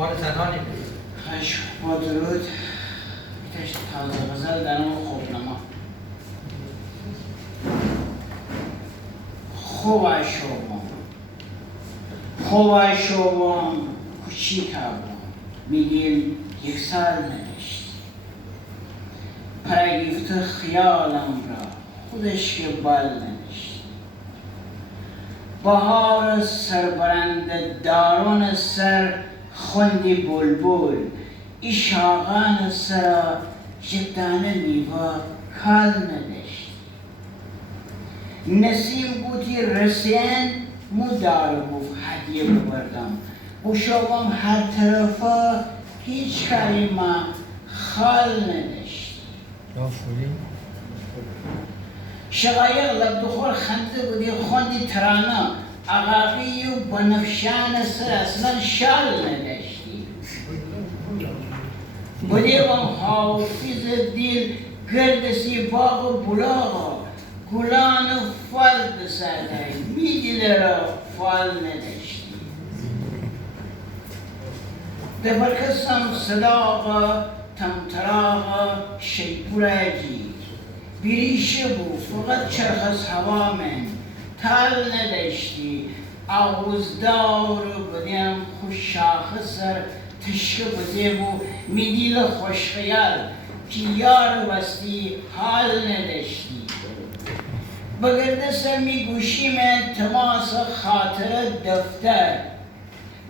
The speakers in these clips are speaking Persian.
مال زنانی بود. خشم با درود بیتش تازه غزل در اون خوبنما. خوبه شوام کوچیکم میگیم یک سال نداشت پرگیفت خیالم را خودش که بال نداشت بهار سربرند دارون سر خوندی بلبل ای شاغان سرا جدانه میوه کال نداشت نسیم گوتی رسین مو داره گفت هدیه ببردم بشوام هر طرفا هیچ کاری ما خال نداشت شقایق لب دخور خنده بودی خوندی ترانه عقاقی و بنفشان سر اصلا شال نداشتی بودی وام حافظ دل گردسی باغ و بلاغ گلان و فال بسرده می دل را فال نداشتی دبرکسم صداقا تمتراغا شیپوراجی بیریشه بو فقط چرخ از هوا من تال نداشتی آغوزدار بدیم خوش شاخ سر تشک بدیم و میدیل خوش خیال که یار وستی حال نداشتی بگرده سر می گوشی من تماس خاطر دفتر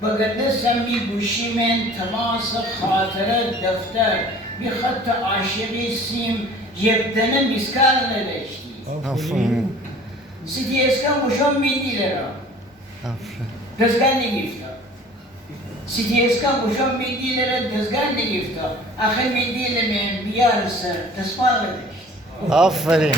بگرده سر می گوشی من تماس خاطر دفتر بی خط عاشقی سیم یکدنه میسکال نداشتی سیتی اسکان بشم میدیله را دزگان نگیفتا سیتی اسکان بشم میدیله را دزگان نگیفتا آخر میدیله من بیار سر تسمال نداشت آفرین